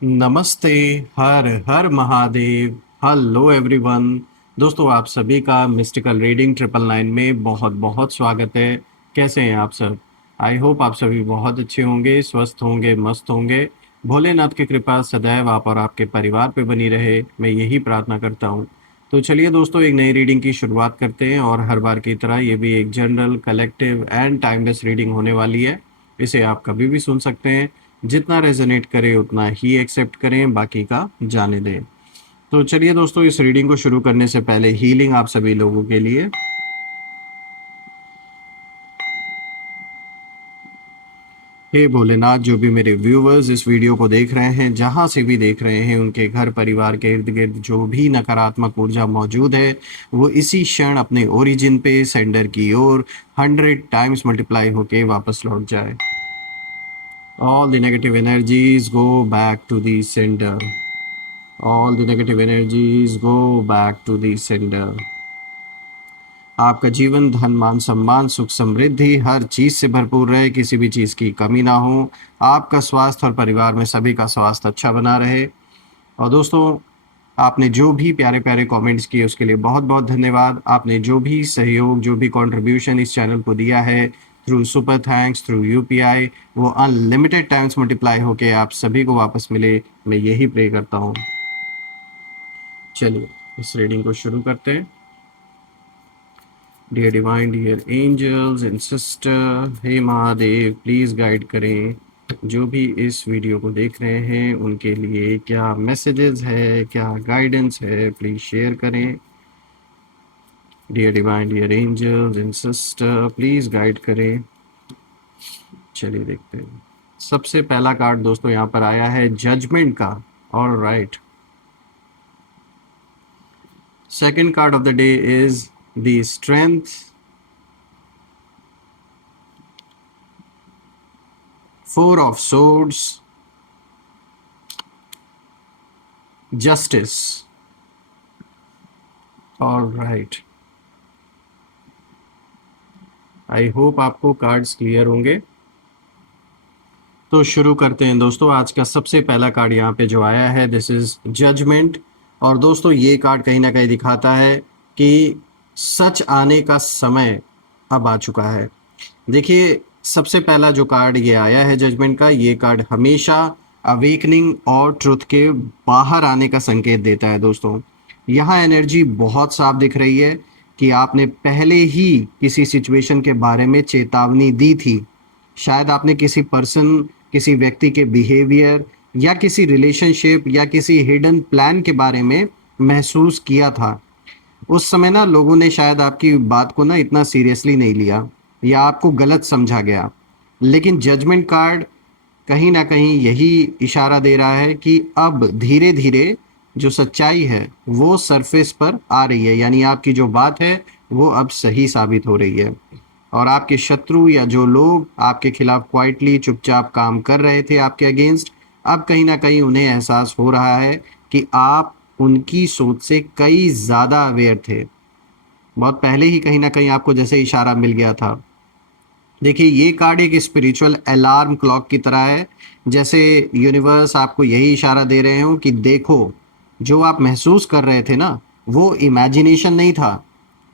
नमस्ते। हर हर महादेव। Hello everyone. दोस्तों, आप सभी का मिस्टिकल रीडिंग 999 में बहुत बहुत स्वागत है। कैसे हैं आप सब? आई होप आप सभी बहुत अच्छे होंगे, स्वस्थ होंगे, मस्त होंगे। भोलेनाथ की कृपा सदैव आप और आपके परिवार पे बनी रहे, मैं यही प्रार्थना करता हूँ। तो चलिए दोस्तों, एक नई रीडिंग की शुरुआत करते हैं और हर बार की तरह ये भी एक general, collective and timeless reading होने वाली है। इसे आप कभी भी सुन सकते हैं। जितना रेजोनेट करे उतना ही एक्सेप्ट करें, बाकी का जाने दें। तो चलिए दोस्तों, इस रीडिंग को शुरू करने से पहले हीलिंग आप सभी लोगों के लिए। हे भोलेनाथ, जो भी मेरे व्यूवर्स इस वीडियो को देख रहे हैं, जहां से भी देख रहे हैं, उनके घर परिवार के इर्द गिर्द जो भी नकारात्मक ऊर्जा मौजूद है, वो इसी क्षण अपने ओरिजिन पे सेंडर की ओर 100 टाइम्स मल्टीप्लाई होके वापस लौट जाए। All the negative energies go back to the sender. All the negative energies go back to the sender। आपका जीवन धन मान सम्मान सुख समृद्धि हर चीज से भरपूर रहे, किसी भी चीज की कमी ना हो। आपका स्वास्थ्य और परिवार में सभी का स्वास्थ्य अच्छा बना रहे। और दोस्तों, आपने जो भी प्यारे प्यारे कमेंट्स किए उसके लिए बहुत बहुत धन्यवाद। आपने जो भी सहयोग, जो भी कंट्रीब्यूशन इस चैनल को दिया है, through super thanks, through UPI, वो अनलिमिटेड टाइम्स मल्टीप्लाई होके आप सभी को वापस मिले, मैं यही प्रे करता हूँ। चलिए इस रीडिंग को शुरू करते हैं। Dear divine, dear angels and sister, हे महादेव, प्लीज़ गाइड करें जो भी इस वीडियो को देख रहे हैं, उनके लिए क्या मैसेजेस है, क्या गाइडेंस है, प्लीज़ शेयर करें। Dear divine, dear angels and sister, please guide करें। चलिए देखते हैं। सबसे पहला कार्ड दोस्तों यहाँ पर आया है जजमेंट का। All right. Second card of the day is the strength, four of swords, justice। All right. I hope आपको कार्ड्स क्लियर होंगे। तो शुरू करते हैं दोस्तों। आज का सबसे पहला कार्ड यहाँ पे जो आया है, दिस इज जजमेंट। और दोस्तों, ये कार्ड कहीं ना कहीं दिखाता है कि सच आने का समय अब आ चुका है। देखिए, सबसे पहला जो कार्ड ये आया है जजमेंट का, ये कार्ड हमेशा अवेकनिंग और ट्रुथ के बाहर आने का संकेत देता है दोस्तों। यहाँ एनर्जी बहुत साफ दिख रही है कि आपने पहले ही किसी सिचुएशन के बारे में चेतावनी दी थी। शायद आपने किसी पर्सन, किसी व्यक्ति के बिहेवियर या किसी रिलेशनशिप या किसी हिडन प्लान के बारे में महसूस किया था। उस समय ना लोगों ने शायद आपकी बात को ना इतना सीरियसली नहीं लिया या आपको गलत समझा गया। लेकिन जजमेंट कार्ड कहीं ना कहीं यही इशारा दे रहा है कि अब धीरे धीरे जो सच्चाई है वो सरफेस पर आ रही है, यानी आपकी जो बात है वो अब सही साबित हो रही है। और आपके शत्रु या जो लोग आपके खिलाफ क्वाइटली चुपचाप काम कर रहे थे आपके अगेंस्ट, अब कहीं ना कहीं उन्हें एहसास हो रहा है कि आप उनकी सोच से कई ज़्यादा अवेयर थे। बहुत पहले ही कहीं ना कहीं आपको जैसे इशारा मिल गया था। देखिए, ये कार्ड एक स्पिरिचुअल अलार्म क्लॉक की तरह है। जैसे यूनिवर्स आपको यही इशारा दे रहे हो कि देखो, जो आप महसूस कर रहे थे ना, वो इमेजिनेशन नहीं था।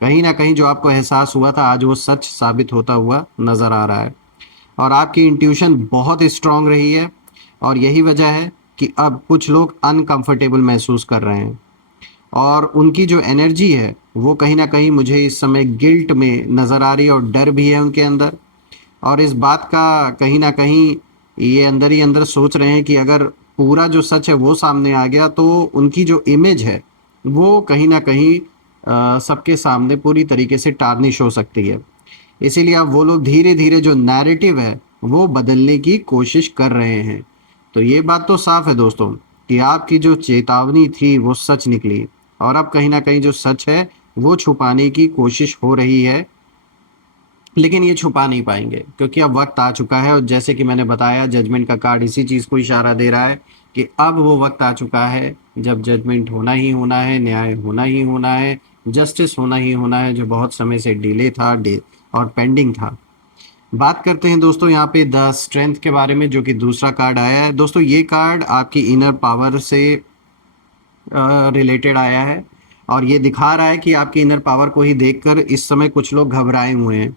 कहीं ना कहीं जो आपको एहसास हुआ था, आज वो सच साबित होता हुआ नज़र आ रहा है। और आपकी इंट्यूशन बहुत स्ट्रांग रही है, और यही वजह है कि अब कुछ लोग अनकंफर्टेबल महसूस कर रहे हैं। और उनकी जो एनर्जी है वो कहीं ना कहीं मुझे इस समय गिल्ट में नज़र आ रही है, और डर भी है उनके अंदर। और इस बात का कहीं ना कहीं ये अंदर ही अंदर सोच रहे हैं कि अगर पूरा जो सच है वो सामने आ गया तो उनकी जो इमेज है वो कहीं ना कहीं सबके सामने पूरी तरीके से टार्निश हो सकती है। इसीलिए अब वो लोग धीरे धीरे जो नैरेटिव है वो बदलने की कोशिश कर रहे हैं। तो ये बात तो साफ है दोस्तों कि आपकी जो चेतावनी थी वो सच निकली, और अब कहीं ना कहीं जो सच है वो छुपाने की कोशिश हो रही है। लेकिन ये छुपा नहीं पाएंगे क्योंकि अब वक्त आ चुका है। और जैसे कि मैंने बताया, जजमेंट का कार्ड इसी चीज़ को इशारा दे रहा है कि अब वो वक्त आ चुका है जब जजमेंट होना ही होना है, न्याय होना ही होना है, जस्टिस होना ही होना है, जो बहुत समय से डिले था और पेंडिंग था। बात करते हैं दोस्तों यहाँ पे द स्ट्रेंथ के बारे में, जो कि दूसरा कार्ड आया है। दोस्तों ये कार्ड आपकी इनर पावर से रिलेटेड आया है, और ये दिखा रहा है कि आपकी इनर पावर को ही देखकर इस समय कुछ लोग घबराए हुए हैं।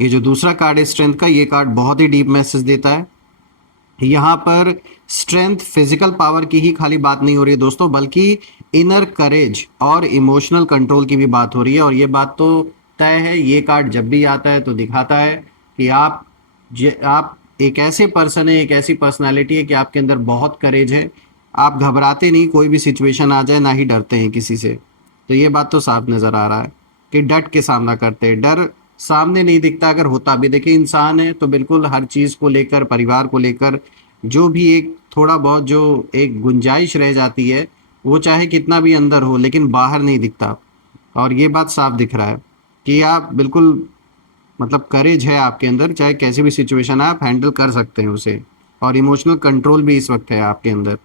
ये जो दूसरा कार्ड है स्ट्रेंथ का, ये कार्ड बहुत ही डीप मैसेज देता है। यहाँ पर स्ट्रेंथ फिजिकल पावर की ही खाली बात नहीं हो रही है दोस्तों, बल्कि इनर करेज और इमोशनल कंट्रोल की भी बात हो रही है। और ये बात तो तय है, ये कार्ड जब भी आता है तो दिखाता है कि आप एक ऐसे पर्सन है, एक ऐसी पर्सनालिटी है कि आपके अंदर बहुत करेज है। आप घबराते नहीं, कोई भी सिचुएशन आ जाए, ना ही डरते हैं किसी से। तो ये बात तो साफ नज़र आ रहा है कि डट के सामना करते हैं। डर सामने नहीं दिखता, अगर होता भी, देखिए इंसान है तो बिल्कुल हर चीज़ को लेकर, परिवार को लेकर जो भी एक थोड़ा बहुत जो एक गुंजाइश रह जाती है, वो चाहे कितना भी अंदर हो लेकिन बाहर नहीं दिखता। और ये बात साफ दिख रहा है कि आप बिल्कुल, मतलब करेज है आपके अंदर, चाहे कैसी भी सिचुएशन है आप हैंडल कर सकते हैं उसे। और इमोशनल कंट्रोल भी इस वक्त है आपके अंदर।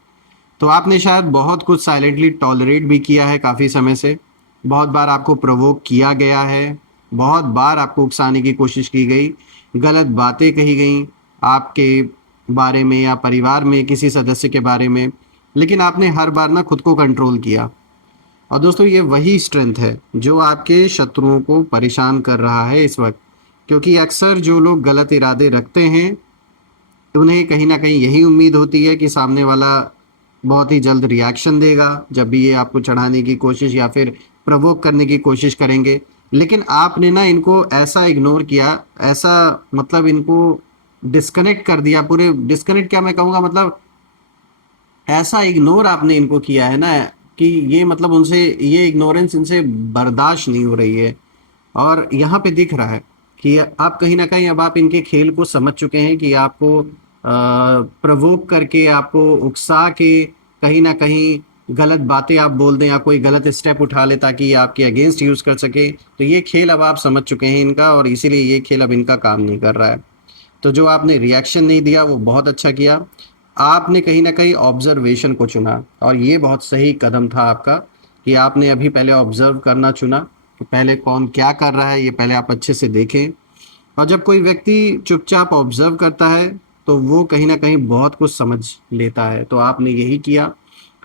तो आपने शायद बहुत कुछ साइलेंटली टॉलरेट भी किया है काफ़ी समय से। बहुत बार आपको प्रोवोक किया गया है, बहुत बार आपको उकसाने की कोशिश की गई, गलत बातें कही गई आपके बारे में या परिवार में किसी सदस्य के बारे में, लेकिन आपने हर बार ना खुद को कंट्रोल किया। और दोस्तों ये वही स्ट्रेंथ है जो आपके शत्रुओं को परेशान कर रहा है इस वक्त। क्योंकि अक्सर जो लोग गलत इरादे रखते हैं, उन्हें कहीं ना कहीं यही उम्मीद होती है कि सामने वाला बहुत ही जल्द रिएक्शन देगा जब भी ये आपको चढ़ाने की कोशिश या फिर प्रवोक करने की कोशिश करेंगे। लेकिन आपने ना इनको ऐसा इग्नोर किया, ऐसा मतलब इनको डिस्कनेक्ट कर दिया, पूरे डिस्कनेक्ट क्या मैं कहूँगा, मतलब ऐसा इग्नोर आपने इनको किया है ना कि ये मतलब उनसे ये इग्नोरेंस इनसे बर्दाश्त नहीं हो रही है। और यहाँ पे दिख रहा है कि आप कहीं ना कहीं अब आप इनके खेल को समझ चुके हैं कि आपको प्रवोक करके, आपको उकसा के कहीं ना कहीं गलत बातें आप बोल दें या कोई गलत स्टेप उठा ले ताकि ये आपके अगेंस्ट यूज़ कर सके। तो ये खेल अब आप समझ चुके हैं इनका, और इसीलिए ये खेल अब इनका काम नहीं कर रहा है। तो जो आपने रिएक्शन नहीं दिया वो बहुत अच्छा किया। आपने कहीं न कहीं ऑब्ज़र्वेशन को चुना, और ये बहुत सही कदम था आपका कि आपने अभी पहले ऑब्ज़र्व करना चुना कि पहले कौन क्या कर रहा है, ये पहले आप अच्छे से देखें। और जब कोई व्यक्ति चुपचाप ऑब्ज़र्व करता है, तो वो कहीं न कहीं बहुत कुछ समझ लेता है। तो आपने यही किया।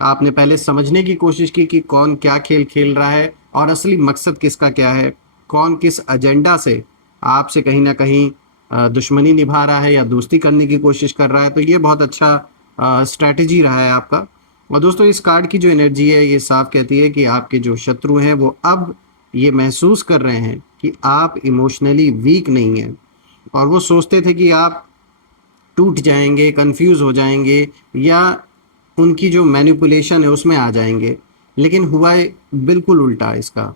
आपने पहले समझने की कोशिश की कि कौन क्या खेल खेल रहा है और असली मकसद किसका क्या है, कौन किस एजेंडा से आपसे कहीं न कहीं दुश्मनी निभा रहा है या दोस्ती करने की कोशिश कर रहा है। तो ये बहुत अच्छा स्ट्रैटेजी रहा है आपका। और दोस्तों इस कार्ड की जो एनर्जी है ये साफ कहती है कि आपके जो शत्रु हैं वो अब ये महसूस कर रहे हैं कि आप इमोशनली वीक नहीं हैं। और वो सोचते थे कि आप टूट जाएंगे, कंफ्यूज हो जाएंगे, या उनकी जो मैनिपुलेशन है उसमें आ जाएंगे। लेकिन हुआ है बिल्कुल उल्टा इसका।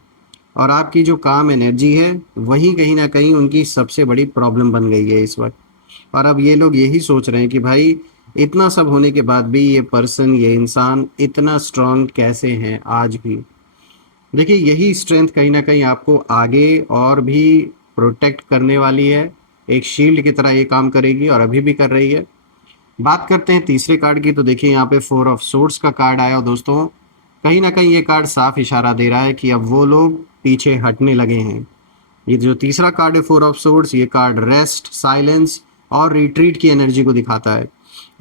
और आपकी जो काम एनर्जी है वही कहीं ना कहीं उनकी सबसे बड़ी प्रॉब्लम बन गई है इस वक्त। और अब ये लोग यही सोच रहे हैं कि भाई इतना सब होने के बाद भी ये पर्सन, ये इंसान इतना स्ट्रांग कैसे हैं आज भी। देखिए यही स्ट्रेंथ कहीं ना कहीं आपको आगे और भी प्रोटेक्ट करने वाली है, एक शील्ड की तरह ये काम करेगी और अभी भी कर रही है। बात करते हैं तीसरे कार्ड की। तो देखिए यहाँ पे 4 ऑफ सोर्ड्स का कार्ड आया, और दोस्तों कहीं ना कहीं ये कार्ड साफ इशारा दे रहा है कि अब वो लोग पीछे हटने लगे हैं। ये जो तीसरा कार्ड है 4 ऑफ सोर्ड्स, ये कार्ड रेस्ट, साइलेंस और रिट्रीट की एनर्जी को दिखाता है।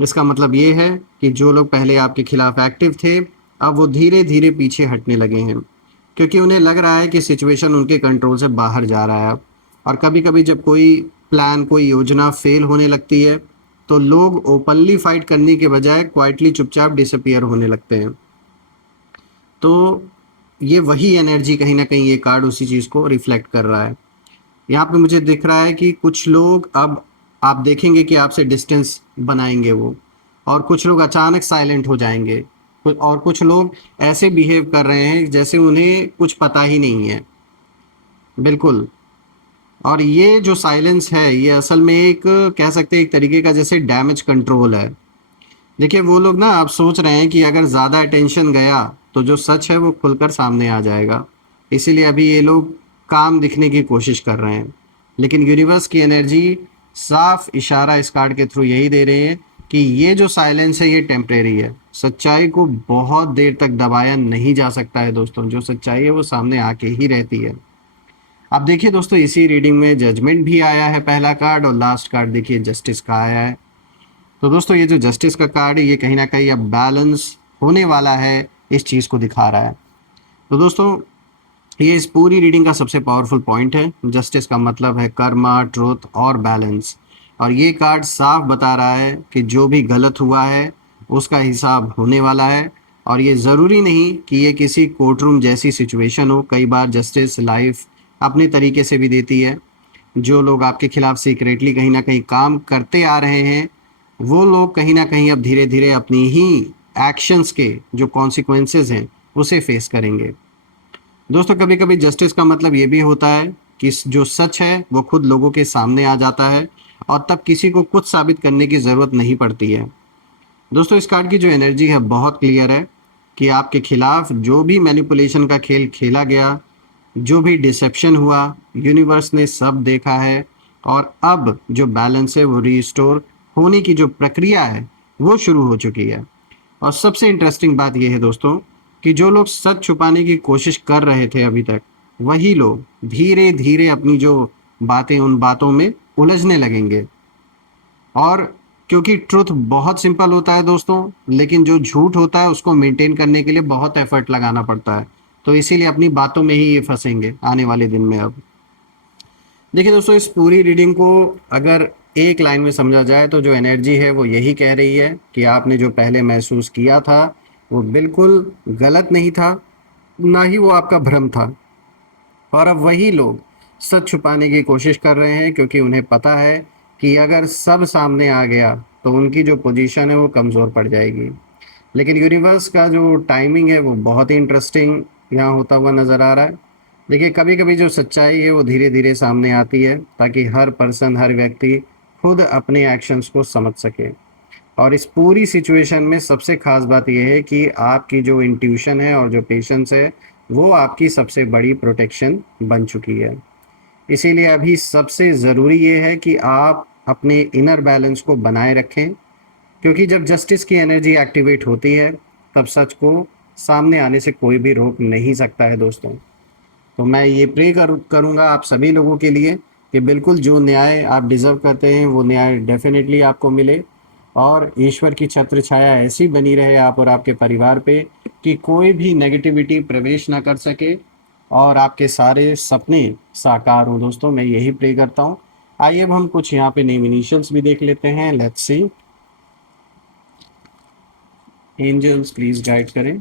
इसका मतलब ये है कि जो लोग पहले आपके खिलाफ एक्टिव थे, अब वो धीरे धीरे पीछे हटने लगे हैं, क्योंकि उन्हें लग रहा है कि सिचुएशन उनके कंट्रोल से बाहर जा रहा है अब। और कभी कभी जब कोई प्लान, कोई योजना फेल होने लगती है, तो लोग ओपनली फाइट करने के बजाय क्वाइटली चुपचाप डिसअपियर होने लगते हैं। तो ये वही एनर्जी कहीं ना कहीं ये कार्ड उसी चीज़ को रिफ्लेक्ट कर रहा है। यहाँ पे मुझे दिख रहा है कि कुछ लोग अब आप देखेंगे कि आपसे डिस्टेंस बनाएंगे वो, और कुछ लोग अचानक साइलेंट हो जाएंगे, और कुछ लोग ऐसे बिहेव कर रहे हैं जैसे उन्हें कुछ पता ही नहीं है। बिल्कुल। और ये जो साइलेंस है ये असल में एक, कह सकते हैं एक तरीके का जैसे डैमेज कंट्रोल है। देखिए वो लोग ना आप सोच रहे हैं कि अगर ज़्यादा अटेंशन गया तो जो सच है वो खुलकर सामने आ जाएगा। इसीलिए अभी ये लोग काम दिखने की कोशिश कर रहे हैं। लेकिन यूनिवर्स की एनर्जी साफ इशारा इस कार्ड के थ्रू यही दे रहे हैं कि ये जो साइलेंस है ये टेम्परेरी है। सच्चाई को बहुत देर तक दबाया नहीं जा सकता है दोस्तों, जो सच्चाई है वो सामने आके ही रहती है। अब देखिए दोस्तों, इसी रीडिंग में जजमेंट भी आया है पहला कार्ड, और लास्ट कार्ड देखिए जस्टिस का आया है। तो दोस्तों ये जो जस्टिस का कार्ड है, ये कहीं ना कहीं अब बैलेंस होने वाला है, इस चीज़ को दिखा रहा है। तो दोस्तों ये इस पूरी रीडिंग का सबसे पावरफुल पॉइंट है। जस्टिस का मतलब है कर्मा, ट्रुथ और बैलेंस। और ये कार्ड साफ बता रहा है कि जो भी गलत हुआ है उसका हिसाब होने वाला है। और ये ज़रूरी नहीं कि ये किसी कोर्ट रूम जैसी सिचुएशन हो। कई बार जस्टिस लाइफ अपने तरीके से भी देती है। जो लोग आपके खिलाफ सीक्रेटली कहीं ना कहीं काम करते आ रहे हैं, वो लोग कहीं ना कहीं अब धीरे धीरे अपनी ही एक्शंस के जो कॉन्सिक्वेंसेज हैं उसे फेस करेंगे। दोस्तों कभी कभी जस्टिस का मतलब ये भी होता है कि जो सच है वो खुद लोगों के सामने आ जाता है, और तब किसी को कुछ साबित करने की ज़रूरत नहीं पड़ती है। दोस्तों इस कार्ड की जो एनर्जी है बहुत क्लियर है कि आपके खिलाफ जो भी मैनिपुलेशन का खेल खेला गया, जो भी डिसेप्शन हुआ, यूनिवर्स ने सब देखा है। और अब जो बैलेंस है वो रिस्टोर होने की जो प्रक्रिया है वो शुरू हो चुकी है। और सबसे इंटरेस्टिंग बात यह है दोस्तों कि जो लोग सच छुपाने की कोशिश कर रहे थे अभी तक, वही लोग धीरे धीरे अपनी जो बातें उन बातों में उलझने लगेंगे। और क्योंकि ट्रुथ बहुत सिंपल होता है दोस्तों, लेकिन जो झूठ होता है उसको मेंटेन करने के लिए बहुत एफर्ट लगाना पड़ता है। तो इसीलिए अपनी बातों में ही ये फंसेंगे आने वाले दिन में। अब देखिए दोस्तों, इस पूरी रीडिंग को अगर एक लाइन में समझा जाए तो जो एनर्जी है वो यही कह रही है कि आपने जो पहले महसूस किया था वो बिल्कुल गलत नहीं था, ना ही वो आपका भ्रम था। और अब वही लोग सच छुपाने की कोशिश कर रहे हैं, क्योंकि उन्हें पता है कि अगर सब सामने आ गया तो उनकी जो पोजीशन है वो कमज़ोर पड़ जाएगी। लेकिन यूनिवर्स का जो टाइमिंग है वो बहुत ही इंटरेस्टिंग यहाँ होता हुआ नज़र आ रहा है। देखिए कभी कभी जो सच्चाई है वो धीरे धीरे सामने आती है, ताकि हर पर्सन, हर व्यक्ति खुद अपने एक्शंस को समझ सके। और इस पूरी सिचुएशन में सबसे खास बात यह है कि आपकी जो इंट्यूशन है और जो पेशेंस है वो आपकी सबसे बड़ी प्रोटेक्शन बन चुकी है। इसीलिए अभी सबसे ज़रूरी ये है कि आप अपने इनर बैलेंस को बनाए रखें, क्योंकि जब जस्टिस की एनर्जी एक्टिवेट होती है तब सच को सामने आने से कोई भी रोक नहीं सकता है दोस्तों। तो मैं ये करूँगा आप सभी लोगों के लिए कि बिल्कुल जो न्याय आप डिज़र्व करते हैं वो न्याय डेफिनेटली आपको मिले, और ईश्वर की छत्र छाया ऐसी बनी रहे आप और आपके परिवार पे कि कोई भी नेगेटिविटी प्रवेश ना कर सके, और आपके सारे सपने साकार हों दोस्तों। मैं यही प्रे करता हूँ। आइए अब हम कुछ यहाँ पे नेम इनिशियल्स भी देख लेते हैं। Let's see. Angels please guide करें,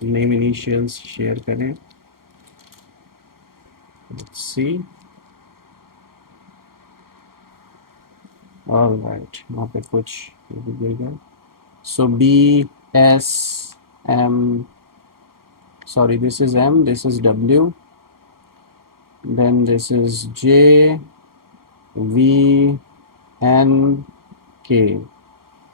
नेम इनिशियल्स शेयर करें। Let's see. ऑलराइट, यहाँ पे कुछ दीजिएगा। So B S M, sorry, this is M, this is W, then this is J, V, N, K.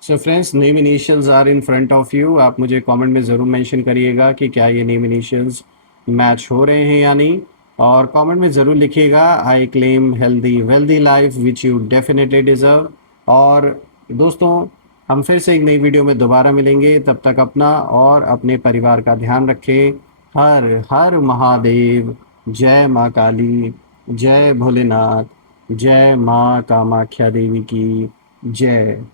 So friends, name initials are in front of you. आप मुझे comment में ज़रूर mention करिएगा कि क्या ये नेम इनिशियल्स मैच हो रहे हैं या नहीं। और कमेंट में ज़रूर लिखिएगा, I claim healthy wealthy life which you definitely deserve. और दोस्तों हम फिर से एक नई वीडियो में दोबारा मिलेंगे। तब तक अपना और अपने परिवार का ध्यान रखें। हर हर महादेव। जय माँ काली, जय भोलेनाथ, जय माँ कामाख्या देवी की जय।